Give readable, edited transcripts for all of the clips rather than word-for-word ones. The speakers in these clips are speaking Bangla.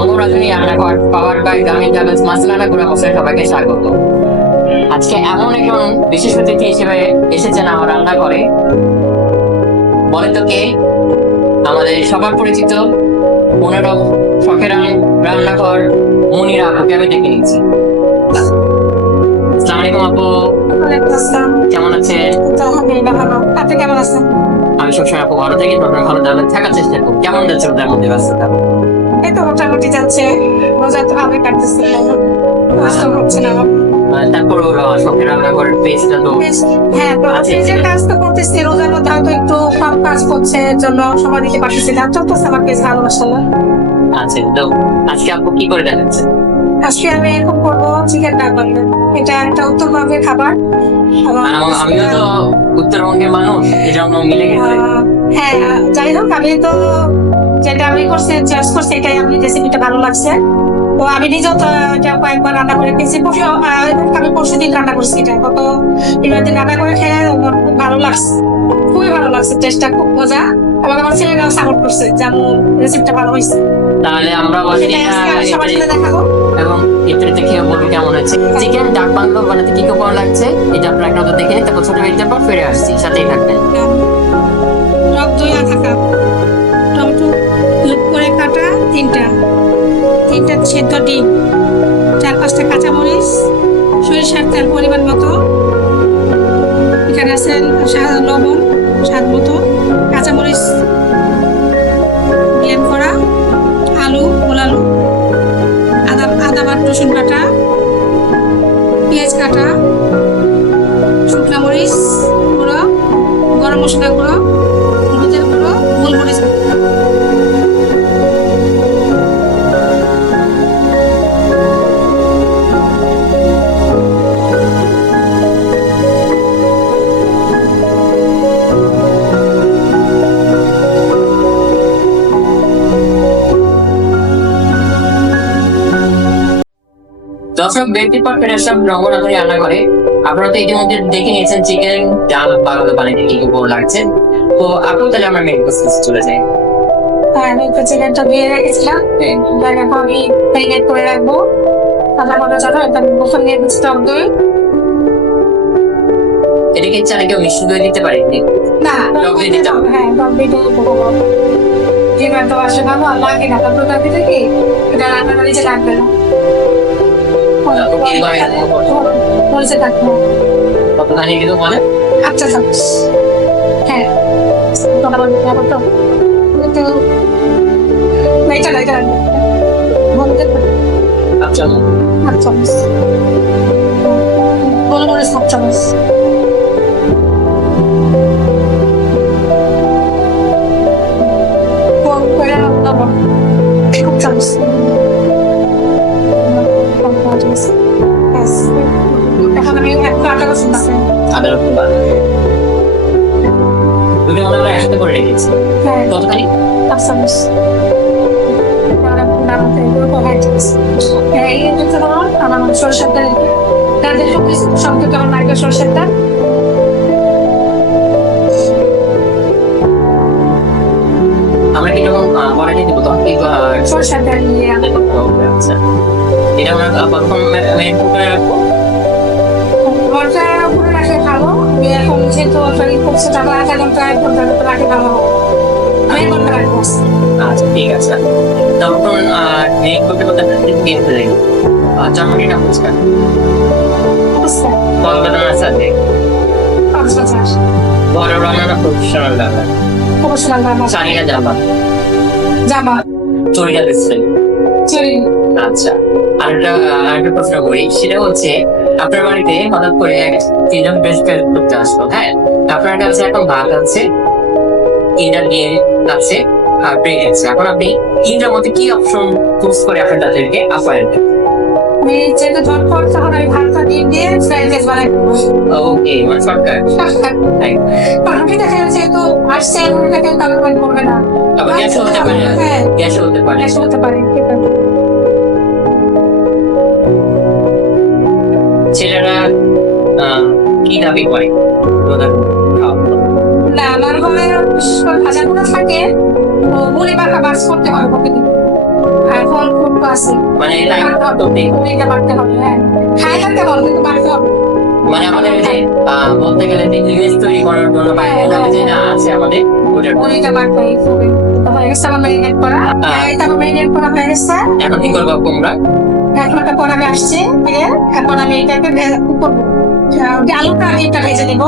রঙ্গরাজনী রান্নাঘর পাওয়ার বাই গ্রামীণ ট্রাভেলস মাসলানা গুড়া মশলায় সবাইকে স্বাগত। আজকে এমন একজন বিশেষ অতিথি হিসেবে এসেছেন আমার রান্নাঘরে। বলে তো কে? আমাদের সবার পরিচিত পনেরো শখের রান্নাঘর মনিরা আপুকে আমি ডেকে নিচ্ছি। আসসালামু আলাইকুম আপু, কেমন আছেন? আপনি কেমন আছেন? আমি সবসময় আপু ভালো থাকি, তখন ভালো থাকার চেষ্টা করি। কেমন যাচ্ছে ওদের মধ্যে ব্যস্ততা? এই তো মোটামুটি যাচ্ছে, রোজা তো ভাবে কাটতেছে, কষ্ট হচ্ছে না। তারপর শখের রান্নাঘরের পেজটা তো হ্যাঁ, তো পেজের কাজ তো করতেছি, রোজার মধ্যে হয়তো একটু কম কাজ করছে, এর জন্য সময় দিতে পারতেছি না। চলতেছে আমার পেজ ভালোবাসা। আছে। তো আজকে আপু কি করে দেখাচ্ছে? আজকে আমি এখন করবো চিকেন ডাকবাংলো। এটা একটা উত্তরবঙ্গের খাবার। আমিও তো উত্তরবঙ্গের মানুষ, এই জন্য মিলে গেছে। হ্যাঁ, যাই হোক, আমি তো যেটা আমি করছি চেষ্টা করছি, এটাই আমি রেসিপিটা ভালো লাগছে। তো আমি নিজেও তো এটা কয়েকবার রান্না করে খেয়েছি। আমি পরশু দিন রান্না করছি, এটা গত দিন রান্না করে খেয়ে আমার খুব ভালো লাগছে, খুবই ভালো লাগছে, টেস্টটা খুব মজা। এবং আমার ছেলেরাও সাপোর্ট করছে যে আমার রেসিপিটা ভালো হয়েছে। তাহলে আমরা সবার সাথে দেখাবো এবং ইফতারিতে খেয়ে বলবো কেমন হয়েছে। চিকেন ডাক বাংলো বানাতে কি কি উপকরণ লাগছে এটা আপনারা একটা দেখে নিন, তারপর ছোট ভিডিওর পর ফিরে আসছি, সাথেই থাকবেন। টক দই আধা কাপ, টমেটো লুপ করে কাটা তিনটা সেদ্ধ ডিম, 4-5টা কাঁচামরিচ, সরিষার তেল পরিমাণ মতো, এখানে আছে লবণ স্বাদ মতো, কাঁচামরিচ ব্লেন্ড করা, আলু গোল আলু, আদা বাটা রসুন বাটা, পেঁয়াজ কাটা, শুকনো মরিচ গুঁড়ো, গরম মশলা গুঁড়ো, হলুদের গুঁড়ো, গোলমরিচ। দর্শক ব্যক্তির পর ফেরে আসলাম রঙ্গনাথের রান্না করে। আপনারা তো ইতিমধ্যে দেখে নিয়েছেন চিকেন ডাল বাংলো বানাতে কি কি উপকরণ লাগছে। তো আপনি তাহলে আমরা মেন প্রসেস চলে যাই। আমি তো চিকেনটা ধুয়ে রেখেছিলাম, এখন আমি ম্যারিনেট করে রাখবো। তারপর মনে চলো এটা গোসল নিয়ে দিচ্ছি টক দই। এটাকে চালে কেউ মিষ্টি দই দিতে পারে? না, টক দই দিতে হবে। হ্যাঁ, টক দইটা যেটা তো আসে ভালো আর লাগে না, তারপর টক দই কি এটা রান্না নিচে লাগবে না, মরিচে থাকবে। কতখানি কিন্তু বলে? আচ্ছা চামচ। হ্যাঁ, এটা লাগবে আচ্ছা, হাফ চামচ, গোলমরিচ হাফ চামচ, হাফ চামচ। এখন আমি একটু আটা রসুন আছে, আদা রসুন বাটা দুটো আমরা একসাথে করে রেখেছি। হ্যাঁ, কতখানি? হাফ চামচ। আমার সরষের তেল তাদের সব থেকে আমার লাগবে সরষের তেল। আমরা কিরকম কোয়ালিটি দিব তখন কি সরষের তেল নিয়ে আচ্ছা, এটা আমরা প্রথম মেরিনেট করে রাখবো। ঘরটা পুরো রাখে ভালো। আমি এখন যেহেতু করছে তারপর আধা ঘন্টা 1 ঘন্টার মতো রাখে ভালো হবে। আমি 1 ঘন্টা রাখবো। আচ্ছা ঠিক আছে। তখন মেরিনেট করতে করতে দিয়ে ফেলে চাটনিটা বুঝবেন কলকাতার সাথে বড় রান্নাটা প্রফেশনাল রান্না। প্রফেশনাল রান্না চারিটা জামা চড়িয়া দিচ্ছে। চুরি। আচ্ছা, আরেকটা প্রশ্ন করি, সেটা হচ্ছে আপনার বাড়িতে হঠাৎ করে তিনজন বেস্ট ফ্রেন্ড করতে আসলো। হ্যাঁ, আপনার কাছে এখন ভাত আছে, তিনটা ডিম আছে আর ব্রেড আছে। এখন আপনি তিনটার মধ্যে কি অপশন চুজ করে আপনার তাদেরকে আপ্যায়ন দেন? আমি যেহেতু ঝটপট তখন আমি ভাতটা ডিম দিয়ে ফ্রাইড রাইস বানাই। ওকে, মানে শর্টকাট। রুটি দেখা যাচ্ছে যেহেতু আসছে রুটিটাকে কারণ করবে না। আবার গ্যাসও হতে পারে। হ্যাঁ, গ্যাসও হতে পারে। গ্যাস হতে পারে। ছেলেরা কি দাবি করে না, আমার ঘরে ভাজাগুলো থাকে, তো মুড়ি মাখা বাস করতে হয় প্রতিদিন। আর ফল খুব মানে এটা করতেই হবে। এটা বাড়তে হবে, হ্যাঁ খাই থাকতে বল কিন্তু বাড়তে হবে। মানে আমাদের ওই যে বলতে গেলে যে ইমেজ তৈরি করার জন্য বা এলাকা যেটা আছে আমাদের ওটার জন্য। ওইটা বাড়তে হবে। তো হয়ে গেছে আমার মেরিনেট করা, এটা আমার মেরিনেট করা হয়ে গেছে। এখন কি করবো তোমরা? এখন একটা পর আমি আসছি ফিরে, এখন আমি এটাকে করবো আলুটা আমি এটা ভেজে নিব।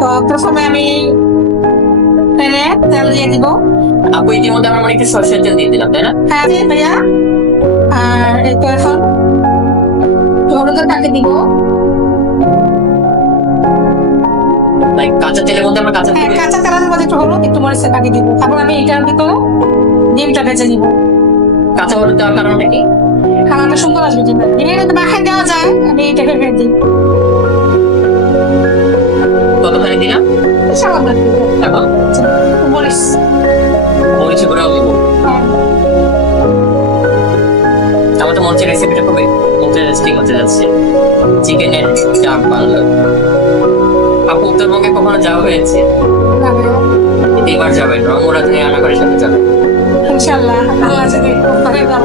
তো প্রথমে আমি প্যানে তেল দিয়ে দিব। আপু ইতিমধ্যে আমরা অনেকটা সরষের তেল দিয়ে দিলাম তাই না? হ্যাঁ ভাইয়া, আর এই তো এখন হলুদের পাতি দিব। লাইক কাঁচা তেলের মধ্যে আমরা কাঁচা হ্যাঁ তেল কাঁচা তেলের মধ্যে একটু হলুদ একটু মরিচের পাতি দিব। তারপর আমি এটার ভিতরে ডিমটা ভেজে নিব। কাঁচা হলুদ দেওয়ার কারণটা কি? খাবারটা সুন্দর আসবে ডিমটা, ডিমের মধ্যে মাখাই দেওয়া যায়। আমি এটাকে ভেজে দিই কতখানি দিলাম? সামান্য একটু। এখন মরিচ, মরিচ গুঁড়াও দিব। আমার তো মরিচের রেসিপিটা খুবই ইন্টারেস্টিং হতে যাচ্ছে। চিকেনের ডাক বাংলা। আপু উত্তরবঙ্গে কখনো যাওয়া হয়েছে? এবার যাবেন, রংপুরা থেকে রান্না করে সাথে যাবেন। ইনশাআল্লাহ আল্লাহ যদি করে দাও।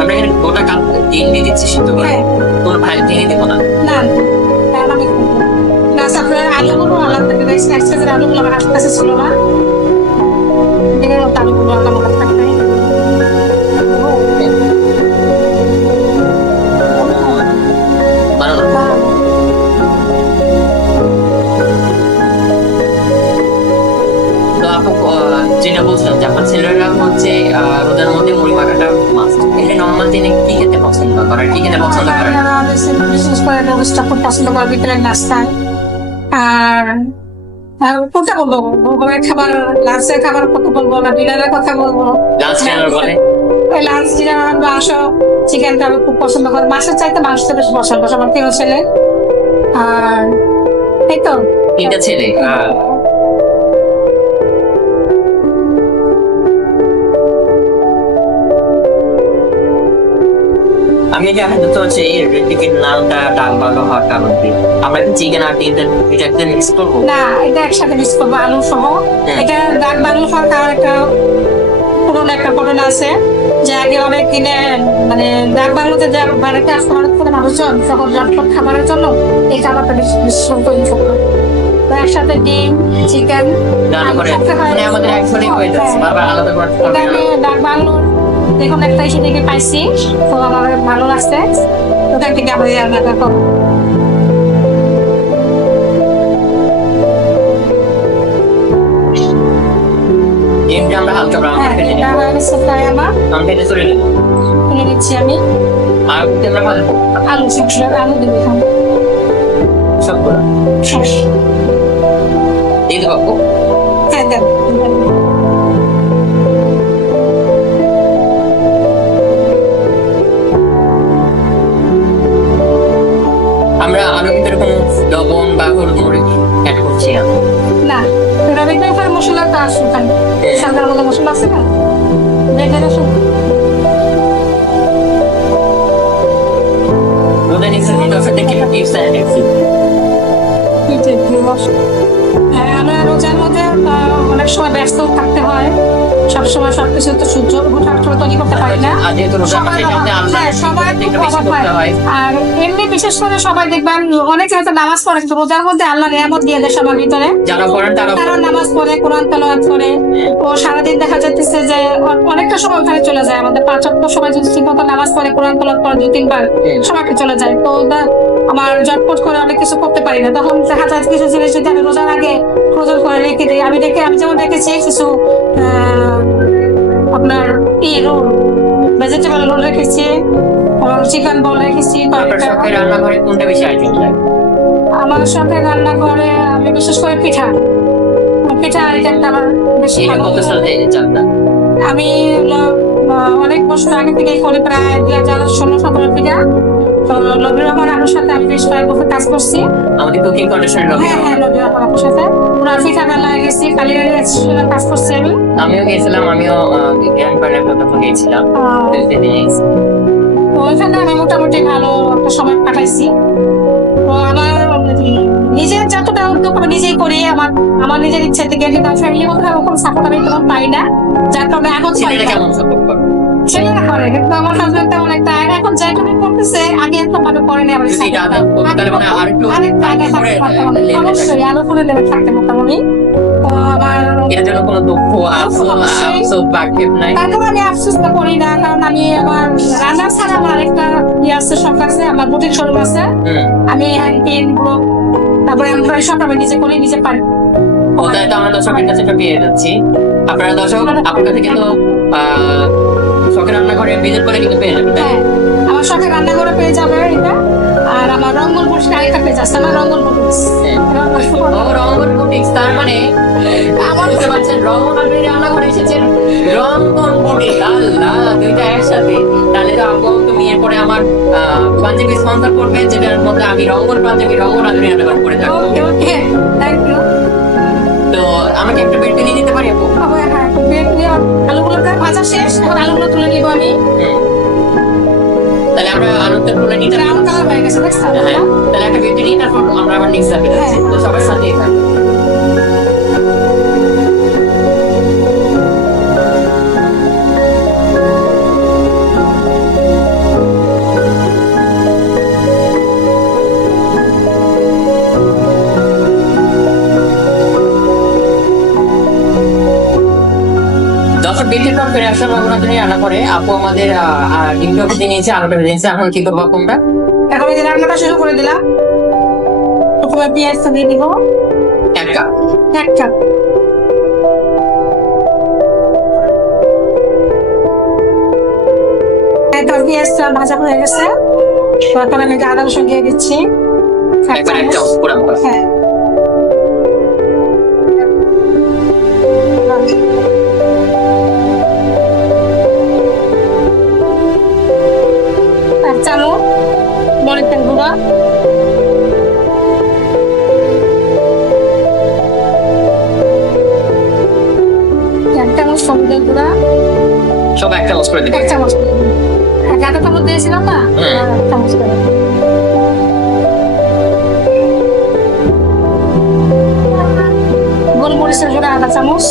আমরা এখানে গোটা কাপ ডিম দিয়ে দিচ্ছি সিদ্ধ করে, হ্যাঁ কোনো ভাই ভেঙে দিব না। না কারণ আমি না আপনার আলুগুলো আলাদা থেকে এক্সট্রা আলুগুলো আমার কাছে ছিল না, এখানে আলুগুলো আলাদা থাকবে। বানানো তো আপু যেটা বলছিলাম যে আপনার ছেলেরা হচ্ছে রোজার মধ্যে মুড়ি মাখাটা মাস্ট। এখানে নর্মাল দিনে কি খেতে পছন্দ করে, কি খেতে পছন্দ করে? বিশেষ করে রোজটা খুব পছন্দ করে বিকেলের নাস্তায়। আর কোনটা বলবো, দুপুরের খাবার, লাঞ্চের খাবার কথা বলবো না ডিনারের কথা বলবো? লাঞ্চ ডিনার বলে লাঞ্চ ডিনার মাংস চিকেনটা আমি খুব পছন্দ করি, মাছের চাইতে মাংসটা বেশি পছন্দ করে আমার প্রিয় ছেলে। আর এই তো তিনটা ছেলে। আমি যে এখন তো হচ্ছে এই রেটিকের নামটা ডাক ভালো হওয়ার কারণ কি? আমরা চিকেন আর ডিমটা এটা একদম মিক্স করবো। না, এটা একসাথে মিক্স করবো আলু সহ। হ্যাঁ। এটা ডাক বাংলো হওয়ার কারণ একটা পুরোনো একটা ঘটনা আছে যে আগে অনেক দিনে মানে ডাক বাংলোতে যে বাড়িতে আসতে অনেক করে মানুষজন তখন জটপট খাবারের জন্য এই খাবারটা বিশেষ করে তো একসাথে ডিম চিকেন রান্না করে মানে আমাদের একবারই হয়ে যাচ্ছে, বারবার আলাদা করতে হবে এটা না। আমি ডাক বাংলোর দেখুন একটা এসে দেখে পাইছি, তো আমার ভালো লাগছে, ওখান থেকে আমি রান্নাটা করবো। ডিমটা আমরা হালকা ব্রাউন হ্যাঁ করে ভেজে এটা নিব। হয়ে গেছে প্রায় আমার, আমি ভেজে তুলে নিব। তুলে নিচ্ছি আমি। আর আমরা ভাজবো আলু চিপসটা আলু দিব এখন সবগুলো শেষ। দিয়ে দেবো আপু। হ্যাঁ দেন। আমরা আলুর ভিতরে কোনো লবণ বা হলুদ মরিচ অ্যাড করছি না। না রবীন্দ্র মশলাটা আসুন খান, সাদার মধ্যে মশলা আছে না দেখে আসুন। রোজা নিশ্চয়ই দশ থেকে টিপস অ্যান্ড ট্রিক্স। হ্যাঁ আমরা রোজার মধ্যে অনেক সময় ব্যস্ত থাকতে হয়, সবসময় সবকিছু তো সূর্য সবসময় তৈরি করতে পারি না। আর যেহেতু রোজা মাসে মধ্যে আল্লাহ হ্যাঁ, সবাই খুব একটু বেশি অভাব করতে হয়। হয়। আর এমনি বিশেষ করে সবাই দেখবেন অনেকে হয়তো নামাজ পড়ে কিন্তু রোজার মধ্যে আল্লাহ নিয়ামত দিয়ে দেয় সবার ভিতরে, যারা করেন তারা তারা নামাজ পড়ে কোরআন তেলাওয়াত করে, ও সারাদিন দেখা যাচ্ছে যে অনেকটা সময় ওখানে চলে যায়। আমাদের 5 ওয়াক্ত সময় যদি ঠিক মতো নামাজ পড়ে কোরআন তেলাওয়াত করে 2-3 বার সময়টা চলে যায়। তো আমার জটপট করে অনেক কিছু করতে পারি না, তখন দেখা যায় কিছু জিনিস যদি আমি রোজার আগে ফ্রোজেন করে রেখে দিই। আমি যেমন রেখেছি কিছু আপনার রোল, ভেজিটেবল রোল রেখেছি, চিকেন বল রেখেছি। আপনার শখের রান্নাঘরে কোনটা বেশি আইটেম যায়? আমার সাথে রান্না করে আমি বিশেষ করে পিঠা আইটেমটা আমার বেশি এটা ভালো কত লাগে। সালে জানতা? আমি অনেক বছর আগে থেকে করি, প্রায় 2016-17 পিঠা। তো লবির আমার আমার সাথে আমি বেশ কয়েক বছর কাজ করছি। আমাদের কুকিং কন্ডিশনের লোক। হ্যাঁ লবির আমার সাথে ওনার পিঠা মেলায় গেছি, কালিয়ারি কাজ করছি আমি। আমিও গিয়েছিলাম, আমিও গ্র্যান্ড প্যারেন্টের কথা গিয়েছিলাম। তো ওইখানে আমি মোটামুটি ভালো একটা সময় কাটাইছি। তো আমার নিজের যতটা উদ্যোগ আমি নিজেই করি, আমার নিজের ইচ্ছে থেকে, কিন্তু ফ্যামিলি মধ্যে ওরকম সাপোর্ট আমি তেমন পাই না, যার কারণে এখন পাই ছেলেরা না। কেমন সাপোর্ট করে? ছেলেরা করে, কিন্তু আমার হাজবেন্ড তেমন একটা এখন যেটুকু করতেছে আগে এত ভাবে করে নেই। আমার যদি এটা আদা তাহলে মানে আর একটু আরেকটু আগে থাকতে পারতাম আমি। অবশ্যই আলো ফুলে দেবে থাকতে পারতাম আমি। তো আমার এর জন্য কোনো দুঃখ আফসোস বা ক্ষেপ নাই। তারপর আমি আফসোসটা করি না, কারণ আমি আমার রান্না ছাড়া আমার আরেকটা আছে, শখ আছে, আমার বুটিক শোরুম আছে। আমি হ্যান্ড ব্লগ তারপরে এমব্রয়ডারি সব আমি নিজে করি, নিজে পারি। ওটাই তো আমরা দর্শকের কাছে একটা পেয়ে যাচ্ছি। আপনারা দর্শক আপনার কাছে কিন্তু শখের রান্নাঘরে ভিজিট করে কিন্তু পেয়ে যাবেন। হ্যাঁ, আমার শখের রান্নাঘরে পেয়ে যাবে এটা। আর আমার রঙ্গন বুটিক আরেকটা পেজ আছে, আমার রঙ্গন বুটিক। ও রঙ্গন বুটিক, তার মানে আমার বুঝতে পারছেন রঙ্গন আপনি রান্নাঘরে এসেছেন, রঙ্গন বুটিক। আল্লাহ, দুইটা একসাথে। তাহলে তো আপু তুমি এরপরে আমার পাঞ্জাবি স্পন্সর করবে, যেটার মধ্যে আমি রঙ্গন পাঞ্জাবি, রঙ্গন আলু রান্না করে থাকবো। ওকে ওকে, থ্যাংক ইউ। তো আমাকে একটা বেড নিয়ে দিতে পারি আপু? হ্যাঁ, বেড নিয়ে আলুগুলোকে ভাজা শেষ, এখন আলুগুলো তুলে নিব আমি। তাহলে আমরা আলুটা তুলে নিতে ব্রাউন কালার হয়ে গেছে, দেখছেন? হ্যাঁ, তাহলে একটা বেড নিয়ে তারপর আমরা আবার নেক্সট ধাপে যাচ্ছি। তো সবার সাথেই থাকবো। দর্শক বিটির পর ফিরে আসার রঘুনাথ রান্না করে আপু আমাদের ডিমটা ভেজে নিয়েছে, আলুটা ভেজে নিয়েছে। এখন কি করবো কোনটা? এখন এই যে রান্নাটা শুরু করে দিলাম। প্রথমে পেঁয়াজটা দিয়ে দিব, এক কাপ। এক কাপ। তারপর পেঁয়াজটা ভাজা হয়ে গেছে, এখন আমি আদা রসুন দিয়ে দিচ্ছি। একবার একটা পুরা মুখা। হ্যাঁ, আর চামচ মরিচের গুঁড়া, এক চামচ হলুদের গুঁড়া, সব এক চামচ করে দিবে। এক চামচ করে দিন। আদা চামচ দিয়েছিলাম না, এক চামচ করে। গোলমরিচের গুঁড়া আধা চামচ,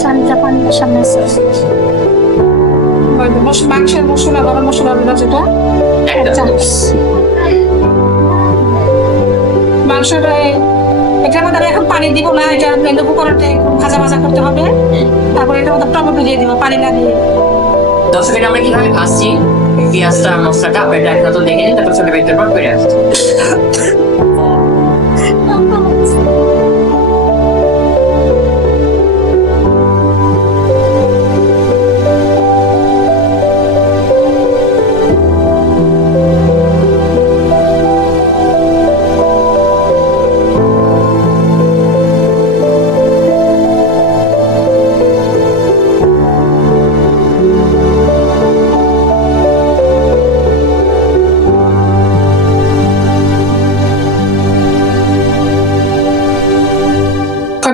সানটা পানি সামনে মাংসের মশলা, গরম মশলা যেটা, এক চামচ। মাংসটা এটার মধ্যে আমি এখন পানি দিব না, এটা লেবু করাতে ভাজা ভাজা করতে হবে। তারপরে এটার মধ্যে টমেটো দিয়ে দিব, পানি না দিয়ে। দর্শক আমরা কিভাবে ভাজছি পেঁয়াজটা মশলাটা আপনারা এক নজর দেখে নিন, তারপর ছোট বেটের পর ফিরে আসছি।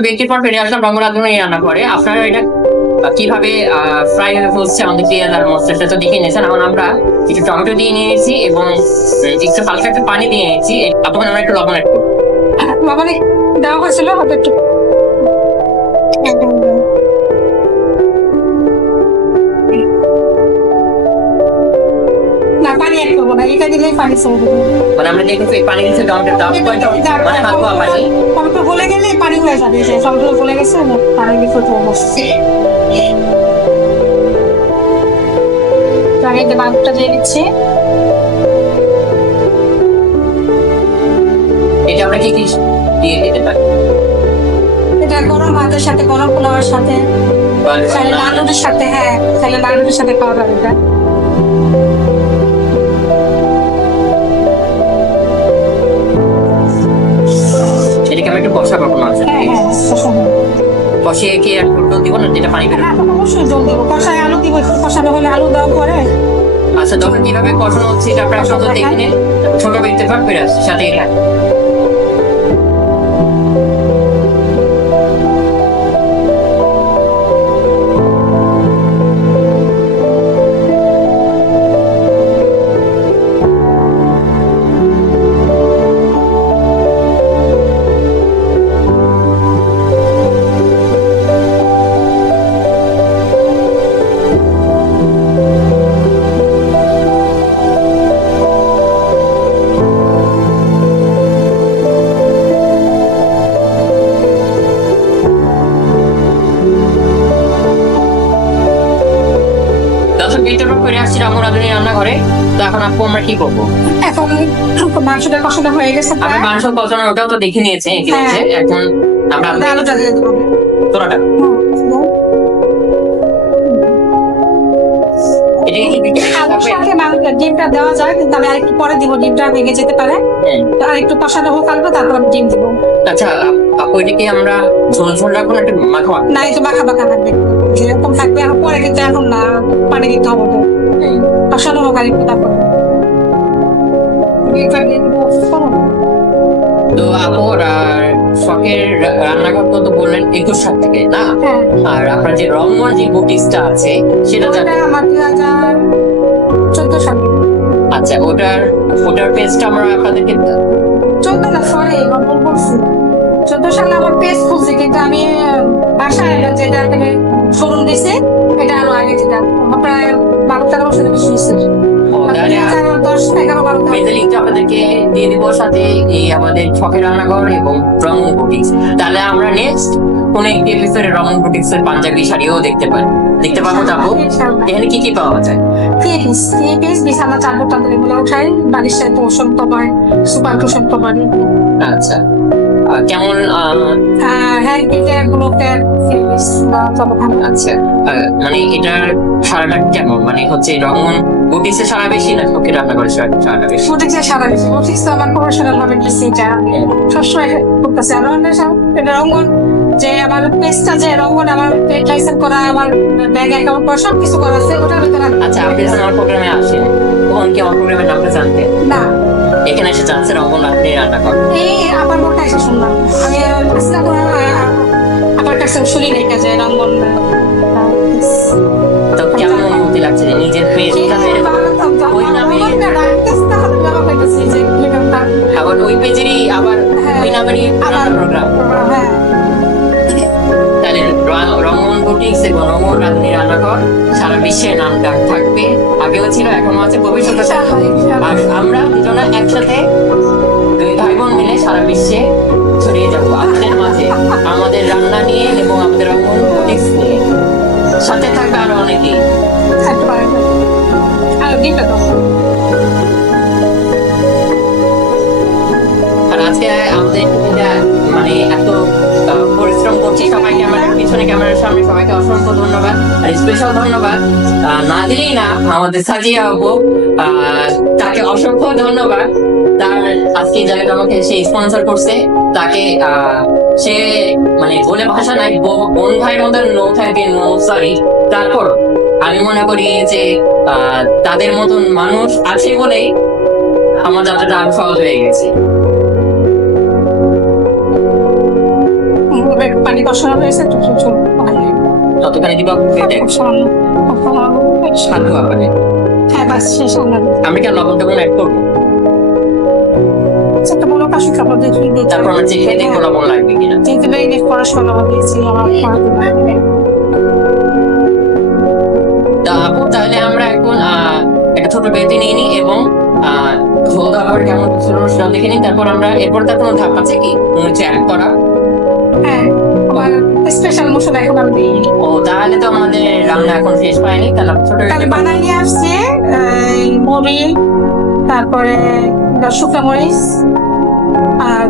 বেটের পর ফিরে আসলাম রঙ্গনাথ রান্না করে। আপনারা এটা কিভাবে ফ্রাই হচ্ছে আমাদের পেঁয়াজ আর মশলাটা তো দেখে নিয়েছেন। এখন আমরা একটু টমেটো দিয়ে নিয়েছি এবং একটু হালকা একটু পানি দিয়ে নিয়েছি। তখন আমরা একটু লবণ একটু লবণে দেওয়া হয়েছিল, হবে একটু না, পানি এক করবো না, এটা দিলেই পানি ছেড়ে দেবো। মানে আমরা দেখেছি এই পানি দিচ্ছে টমেটো দাম মানে হালকা পানি। টমেটো গলে গেলে পানি হয়ে যাবে, যে টমেটো গলে গেছে পানি দিয়ে ফুটে বসছে। আগে যে মাংসটা দিয়ে দিচ্ছি, এটা আমরা কি কি দিয়ে দিতে পারি? এটা গরম ভাতের সাথে, গরম পোলাওয়ের সাথে, চাইলে নাড়ুর সাথে, হ্যাঁ চাইলে নাড়ুর সাথে খাওয়া যাবে এটা। এটাকে আমরা একটু কষা করবো মাংস। হ্যাঁ হ্যাঁ, কষিয়ে কি আর জল দিব না, যেটা পানি বেরোবে? হ্যাঁ, অবশ্যই জল দেবো। কষায় আলু দিব, একটু কষানো হলে আলু দেওয়া পরে। আচ্ছা, তখন কিভাবে কষানো হচ্ছে এটা আপনারা সব দেখে নিন। ছোট বেটে ভাগ ফিরে আসছি সাথে এটা। কি করবো? এখন মাংসটা কষানো হয়ে গেছে আমি প্রায়। মাংস কষানো ওটাও তো দেখে নিয়েছি হ্যাঁ। এখন আমরা আলুটা দিয়ে দেবো। তোরাটা এটা কি আলুর সাথে ডিমটা দেওয়া যায়, কিন্তু আমি আরেকটু পরে দিব, ডিমটা ভেঙে যেতে পারে। তো আরেকটু কষানো হোক আলুটা, তারপর আমি ডিম দিব। আচ্ছা আপু এটা কি আমরা ঝোল ঝোল রাখবো না একটু মাখা মাখা? না, একটু মাখা মাখা থাকবে, যেরকম থাকবে এখন পরে, কিন্তু এখন না, পানি দিতে হবে তো। কষানো হোক আরেকটু, তারপর ডিমটা দিয়ে দেবো। তো আপু শখের রান্নাঘর তো বললেন 21 সাল থেকে না? হ্যাঁ, আর আপনার যে রংমন যে বুটিক্সটা আছে সেটা ওটা আমার 2014 সালে। আচ্ছা ওটার পেজটা আমরা আপনাদেরকে 14 না, সরি আমার ভুল বলছি। 14 সালে আমার পেজ খুলছে, কিন্তু আমি বাসায় যেটা শোরুম দিছে এটা আরো আগে, যেটা আমার প্রায় 12-13 বছর বেশি হয়েছে। 10-11-12 পেজের লিঙ্কটা আপনাদেরকে দিয়ে দিব, সাথে এই আমাদের শখের রান্নাঘর এবং রংমন বুটিক্স। তাহলে আমরা নেক্সট কোন একটি এপিসোডে রংমন বুটিক্স এর পাঞ্জাবি শাড়িও দেখতে পাবো। তো আপু এখানে কি কি পাওয়া যায়? বিছানা চাদর টাদর এগুলো উঠাই, বাড়ির সাথে পোষণ কভার, সুপার কুশন কভার। আচ্ছা কেমন হ্যান্ড পিকের গুলোকে আচ্ছা মানে এটার সারাটা কেমন, মানে হচ্ছে রংমন বুটিক্সে সারা বেশি না শখের রান্নাঘরে সারাটা বেশি? ফুটেক্সে সারা বেশি, ফুটেক্স তো আমার প্রফেশনাল ভাবে দিচ্ছি, এটা সবসময় করতেছে। আর এটা রঙ্গন, যে আমার পেজটা যে রঙ্গন, আমার পেজ লাইসেন্স করা, আমার ব্যাংক অ্যাকাউন্ট করা, সবকিছু করা আছে ওটার ভিতরে। আচ্ছা আপনি যখন আমার প্রোগ্রামে আসেন তখন কি আমার প্রোগ্রামের নামটা জানতেন? না, এখানে এসে জানছে রংমন আপনি রান্না করেন? এই আমার বোনটা এসে শুনলাম, আমি আসলে আমার কাছে শুনি নাই কাজে রঙ্গন। তো কেমন অনুভূতি লাগছে যে নিজের পেজটা ওই নামে, আবার ওই পেজেরই আবার ওই নামেরই প্রোগ্রাম? তাহলে রংমন বুটিক্স এবং রংমন রাঁধুনি রান্নাঘর সারা বিশ্বের নাম ডাক থাকবে, আগেও ছিল এখনো আছে, ভবিষ্যতে থাকবে। আর আমরা দুজনে একসাথে দুই ভাই বোন মিলে সারা বিশ্বে ছড়িয়ে যাবো আপনাদের মাঝে, আমাদের রান্না নিয়ে এবং আমাদের রংমন বুটিক্স নিয়ে। সাথে থাকবে আরো অনেকেই। আর আজকে আমাদের মানে এত পরিশ্রম করছি, সবাইকে আমার পিছনে ক্যামেরার সামনে সবাইকে অসংখ্য ধন্যবাদ। আর স্পেশাল ধন্যবাদ না দিলেই না আমাদের সাজিয়া আপু, তাকে অসংখ্য ধন্যবাদ। তার আজকে জায়গাটা আমাকে সে স্পন্সর করছে, তাকে সে মানে বলে ভাষা নাই, বোন ভাইয়ের মধ্যে no thank you no sorry. তারপর আমি মনে করি যে তাদের মতন মানুষ আছে বলেই আমার যাত্রাটা আরো সহজ হয়ে গেছে। পানি কষানো হয়েছে, ততখানি দিবা সাধু আপারে। হ্যাঁ, বাস শেষ। আমি কি লবণ টবণ অ্যাড করবো? একটা বড় কাশি কাপড় দিয়ে তারপর আমরা চেখে দেখবো লবণ লাগবে কিনা। যেহেতু বেরিয়ে পড়াশোনা দিয়েছি আমার তা আপু তাহলে আমরা এখন একটা ছোট বেতে নিয়ে নিই এবং ঝোল খাবার কেমন ছিল সেটা দেখে নিই। তারপর আমরা এরপর তার কোনো ধাপ আছে কি হচ্ছে অ্যাড করা? হ্যাঁ, আমার স্পেশাল মশলা এখন আমি দিই। ও তাহলে তো আমাদের রান্না এখন শেষ পায়নি, তাহলে ছোট আমি বানাই নিয়ে আসছি মরিচ, তারপরে শুকনো মরিচ,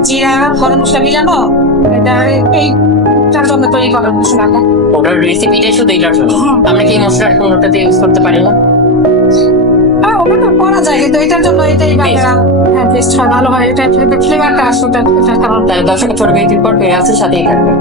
জিরা, গরম মশলা মিলানো, এটা এইটার জন্য তৈরি করার মশলাটা। ওটার রেসিপিটাই শুধু এটার জন্য, আমরা কি এই মশলাটা কোনোটাতে ইউজ করতে পারি না? ওটা তো করা যায়, কিন্তু এটার জন্য এটাই টেস্ট হয়, ভালো হয়, এটা ফ্লেভারটা আসে ওটার কারণ। তাহলে দর্শক ছোট বেতির পর ফিরে আসছে, সাথেই থাকবে।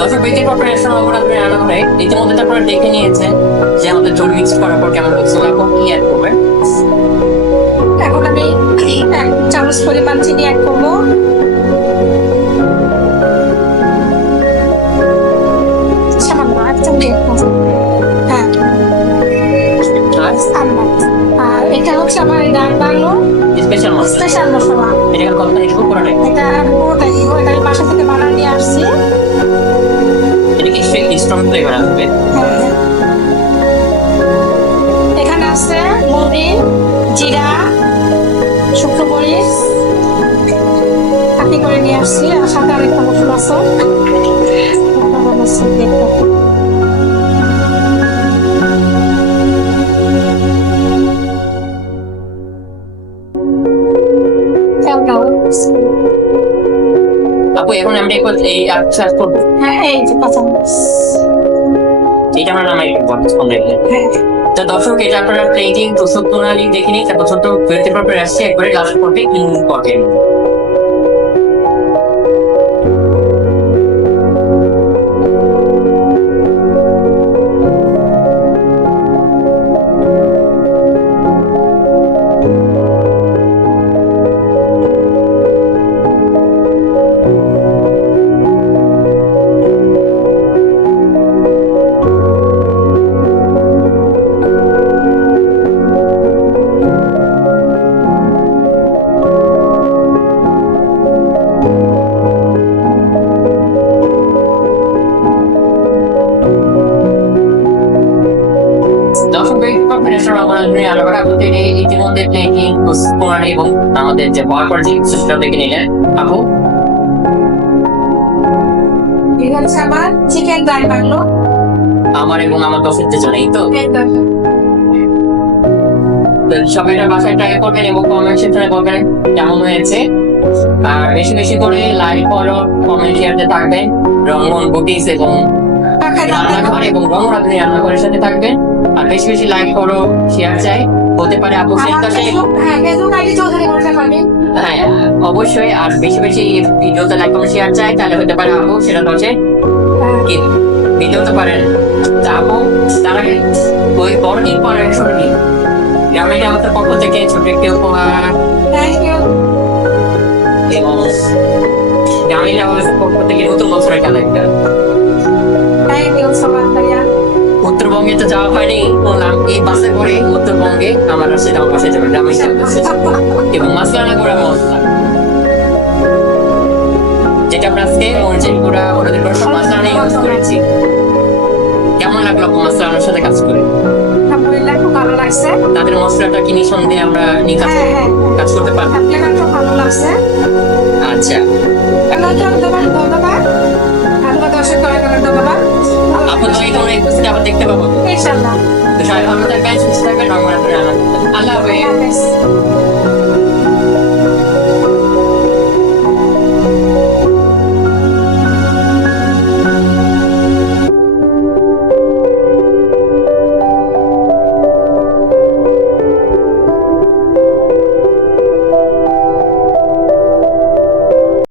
দর্শক বেতির পর প্রেশন অপরাধ রান্না করে ইতিমধ্যে তারপরে দেখে নিয়েছেন যে আমাদের ঝোল মিক্স করার পর কেমন হচ্ছে। এখন কি অ্যাড করবেন? এখন আমি 1 চামচ পরিমাণ চিনি অ্যাড করবো। সামান্য 1 চামচ। হ্যাঁ, আর এটা হচ্ছে আমার বাংলো স্পেশাল মশলা, স্পেশাল মশলা। এটা কতখানি দিব পুরোটাই? এটা পুরোটাই দিব, এটা আমি বাসা থেকে বানায় নিয়ে আসছি। স্ট্রং ফ্লেভার আসবে। হ্যাঁ। এখানে আছে মুড়ি, জিরা, শুকনো মরিচ কাটি করে নিয়ে আসছি, আর সাথে আরেকটা মশলা আছে। একটা বানাচ্ছি, দেখতে। আপু এখন আমরা এই সার্চ করবো, হ্যাঁ, এই যে কাঁচামরিচ। এটা আমার নামে বর্তমান দেখলে। হ্যাঁ, তো দর্শক, এটা আপনারা প্লেটিং প্রস্তুত প্রণালী দেখে নিন, তারপর ছোট ভেজিটেবল পরে আসছে একবারে লাস্ট পর্বে ক্লিন পর্বে। দর্শক, ভেজিটেবল ফিনিশার বানানোর আলাদা আপনি ইতিমধ্যে প্লেটিং প্রস্তুত প্রণালী এবং আমাদের যে বয়কর যে সেটা দেখে নিলেন। আপু এটা হচ্ছে আমার চিকেন ড্রাই বাংলো। আমার এবং আমার দর্শকদের জন্য এই তো সবাই এটা বাসায় ট্রাই করবেন এবং কমেন্ট সেকশনে বলবেন কেমন হয়েছে। আর বেশি বেশি করে লাইক ফলো কমেন্ট শেয়ারতে থাকবেন। রঙ্গন বুটিস এবং রান্নাঘর এবং রঙরাধুনী রান্নাঘরের সাথে থাকবেন। আর বেশি বেশি লাইক ফলো শেয়ার চাই, হতে পারে আপু হ্যাঁ অবশ্যই। আর বেশি বেশি ভিডিওতে লাইক কমেন্ট শেয়ার চাই, তাহলে হতে পারে আপু সেটা হচ্ছে কি দিতে হতে পারেন। তা আপু তার আগে ওই বড়দিন পরের সরণি গ্রামীণ আমাদের পক্ষ থেকে ছোট একটি উপহার এবং গ্রামীণ আমাদের পক্ষ থেকে নতুন বছরের ক্যালেন্ডার। উত্তরবঙ্গে তো যাওয়া হয়নি, বললাম এই বাসে করে উত্তরবঙ্গে আমার সেটা বাসে যাবে গ্রামীণ এবং মাসলানা গুঁড়া মশলা, যেটা আমরা আজকে মরিচের গুঁড়া হলুদের গুঁড়া সব মাসলানা ইউজ করেছি। কেমন লাগলো আপু মাসলানার সাথে কাজ করে? খুব ভালো লাগছে। তাদের মশলাটা কি নিঃসন্দেহে আমরা নিয়ে কাজ করতে পারবো। ভালো লাগছে। আচ্ছা, ধন্যবাদ।